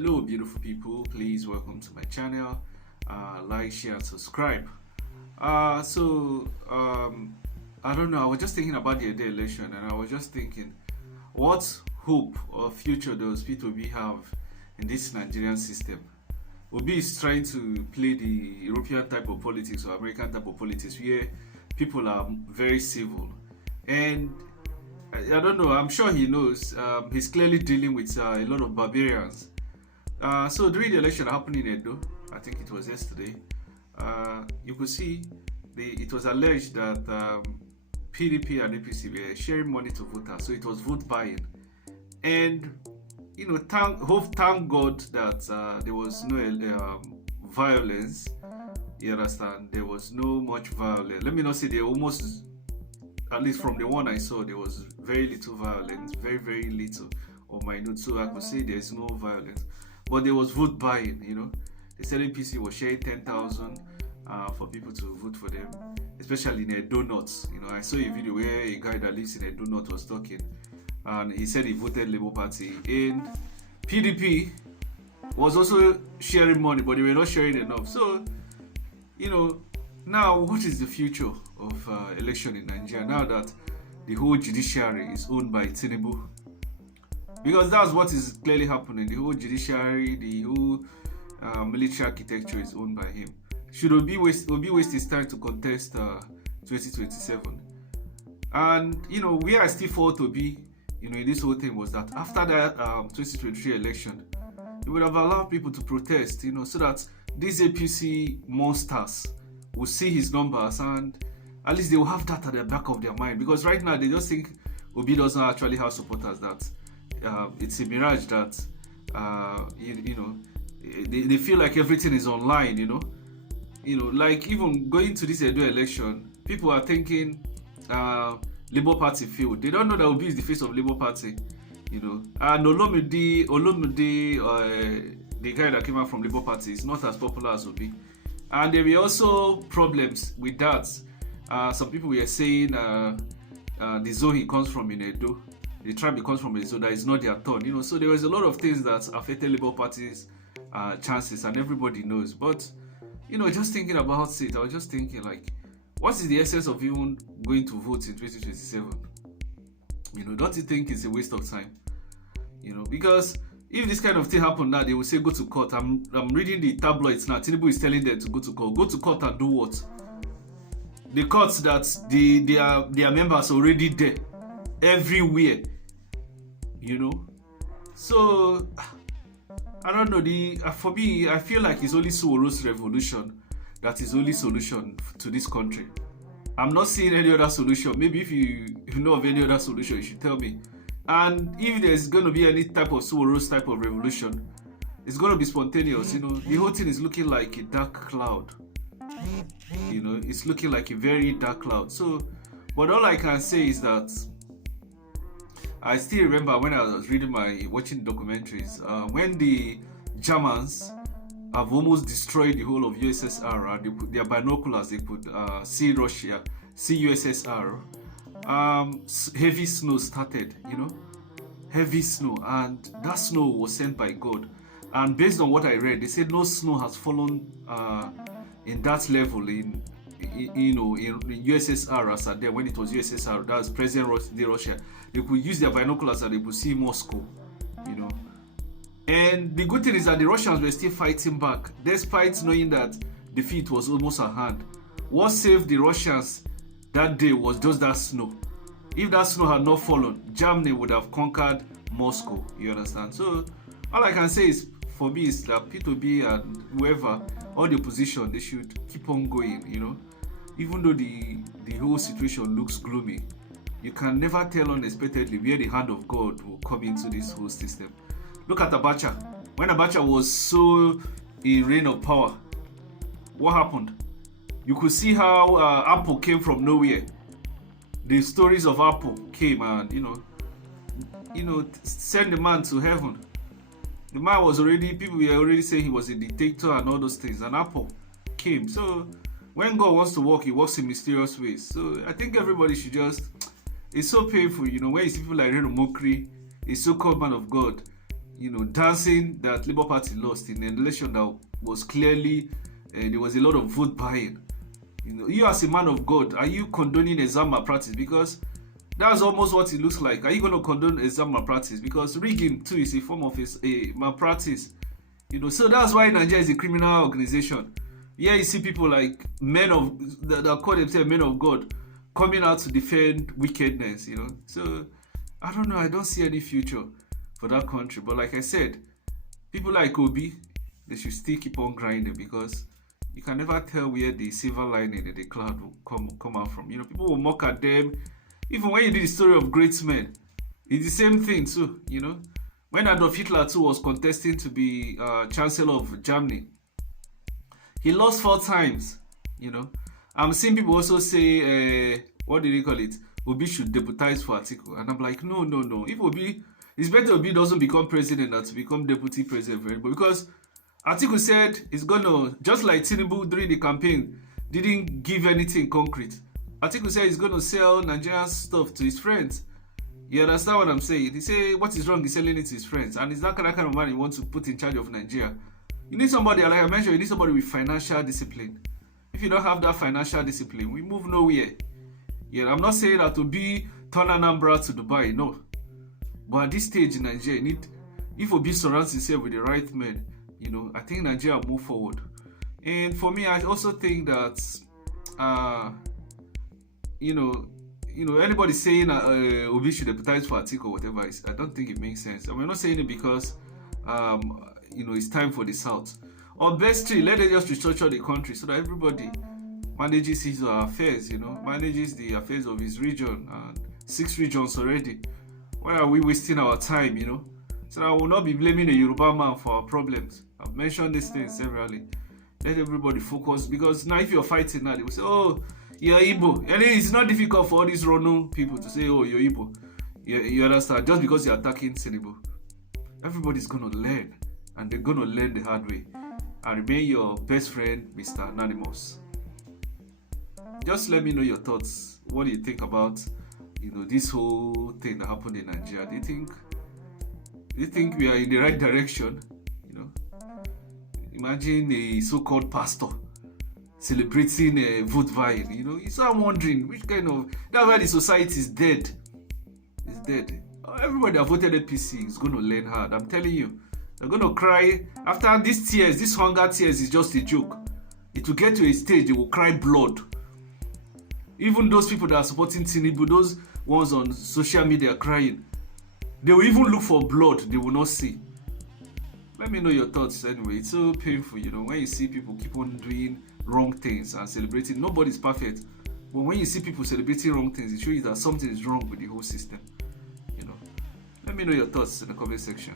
Hello, beautiful people. Please welcome to my channel. Like, share, and subscribe. I don't know. I was just thinking about the EDO election, and I was just thinking, what hope or future does P2B have in this Nigerian system? Obi is trying to play the European type of politics or American type of politics, where people are very civil, and I don't know. I'm sure he knows. He's clearly dealing with a lot of barbarians. So during the election happening in Edo, I think it was yesterday, you could see it was alleged that PDP and APC were sharing money to voters, so it was vote buying. And thank God that there was no violence. You understand? There was no much violence. Let me not say they almost, at least from the one I saw, there was very little violence, very, very little or minute. So I could say there's no violence. But there was vote buying, The said APC was sharing 10,000 for people to vote for them, especially in a donuts. I saw a video where a guy that lives in a donut was talking, and he said he voted Labour Party. And PDP was also sharing money, but they were not sharing enough. So, now what is the future of election in Nigeria now that the whole judiciary is owned by Tinubu? Because that's what is clearly happening. The whole judiciary, the whole military architecture is owned by him. Should Obi waste his time to contest 2027? And where I still thought to be, in this whole thing was that after that 2023 election, it would have allowed people to protest, so that these APC monsters will see his numbers, and at least they will have that at the back of their mind. Because right now they just think Obi doesn't actually have supporters. That it's a mirage that they feel like everything is online. Like even going to this Edo election, people are thinking Labour Party failed. They don't know that Obi is the face of Labour Party. And Olomide, the guy that came out from Labour Party, is not as popular as Obi. And there were also problems with that. Some people were saying the zone he comes from in Edo, the tribe he comes from in Edo, that is not their turn. So there was a lot of things that affected Labour Party's chances, and everybody knows. But just thinking about it, I was just thinking, like, what is the essence of even going to vote in 2027? Don't you think it's a waste of time? Because if this kind of thing happened now, they will say go to court. I'm reading the tabloids now. Tinubu is telling them to go to court. Go to court and do what? The courts that their members already there, everywhere. So I don't know. For me, I feel like it's only Soros revolution that is the only solution to this country. I'm not seeing any other solution. Maybe if you know of any other solution, you should tell me. And if there's going to be any type of Soros type of revolution, it's going to be spontaneous. The whole thing is looking like a dark cloud. It's looking like a very dark cloud. So, but all I can say is that I still remember when I was watching documentaries, when the Germans have almost destroyed the whole of USSR, and they put their binoculars, they could see Russia, see USSR. Heavy snow started, heavy snow, and that snow was sent by God. And based on what I read, they said no snow has fallen in that level in USSR as at there when it was USSR. That was present Russia. They could use their binoculars and they could see Moscow, And the good thing is that the Russians were still fighting back, despite knowing that defeat was almost at hand. What saved the Russians that day was just that snow. If that snow had not fallen, Germany would have conquered Moscow. You understand? So all I can say is, for me, is that P2B and whoever, all the opposition, they should keep on going. Even though the whole situation looks gloomy, you can never tell unexpectedly where the hand of God will come into this whole system. Look at Abacha. When Abacha was so in reign of power, what happened? You could see how Apple came from nowhere. The stories of Apple came and, sent the man to heaven. The man was people were already saying he was a dictator and all those things, and Apple came. So when God wants to work, he works in mysterious ways. So I think everybody should it's so painful, when you see people like Reno Mokri, a so-called man of God, dancing that Labour Party lost in an election that was clearly there was a lot of vote buying. You as a man of God, are you condoning exam malpractice? Because that's almost what it looks like. Are you going to condone exam malpractice? Because rigging too is a form of a malpractice. So that's why Nigeria is a criminal organization. Here you see people like men that call themselves men of God coming out to defend wickedness. So I don't know. I don't see any future for that country. But like I said, people like Obi, they should still keep on grinding, because you can never tell where the silver lining in the cloud will come out from. People will mock at them. Even when you do the story of great men, it's the same thing too. When Adolf Hitler too was contesting to be Chancellor of Germany, he lost 4 times. I'm seeing people also say, what do they call it? Obi should deputize for ATIKU, and I'm like, no. If Obi, it's better Obi doesn't become president than to become deputy president for anybody, because ATIKU said he's gonna, just like Tinubu during the campaign didn't give anything concrete. ATIKU said he's gonna sell Nigerian stuff to his friends. You understand what I'm saying? He say what is wrong is selling it to his friends, and it's that kind of man he wants to put in charge of Nigeria. You need somebody, like I mentioned, you need somebody with financial discipline. If you don't have that financial discipline, we move nowhere. Yeah, I'm not saying that to be turn Anambra to Dubai, no. But at this stage in Nigeria, if Obi surrounds himself with the right men, I think Nigeria will move forward. And for me, I also think that, anybody saying Obi should deputize for ATIKU or whatever, I don't think it makes sense. And we're not saying it because, it's time for the South. Or best three, let them just restructure the country so that everybody manages his affairs, manages the affairs of his region. 6 regions already. Why are we wasting our time, So I will not be blaming a Yoruba man for our problems. I've mentioned these things severally. Let everybody focus, because now if you're fighting now, they will say, oh, you're Igbo. And it's not difficult for all these Rono people to say, oh, you're Igbo. You understand? Just because you're attacking Senibo. Everybody's going to learn, and they're going to learn the hard way. And remain your best friend, Mr. Anonymous. Just let me know your thoughts. What do you think about, this whole thing that happened in Nigeria? Do you think we are in the right direction? Imagine a so-called pastor celebrating a vote buying. So I'm wondering which kind of, that's why the society is dead. It's dead. Everybody that voted APC is going to learn hard. I'm telling you, they're going to cry after these tears. This hunger tears is just a joke. It will get to a stage they will cry blood. Even those people that are supporting Tinubu, those ones on social media crying, they will even look for blood they will not see. Let me know your thoughts anyway. It's so painful, when you see people keep on doing wrong things and celebrating. Nobody's perfect. But when you see people celebrating wrong things, it shows you that something is wrong with the whole system. Let me know your thoughts in the comment section.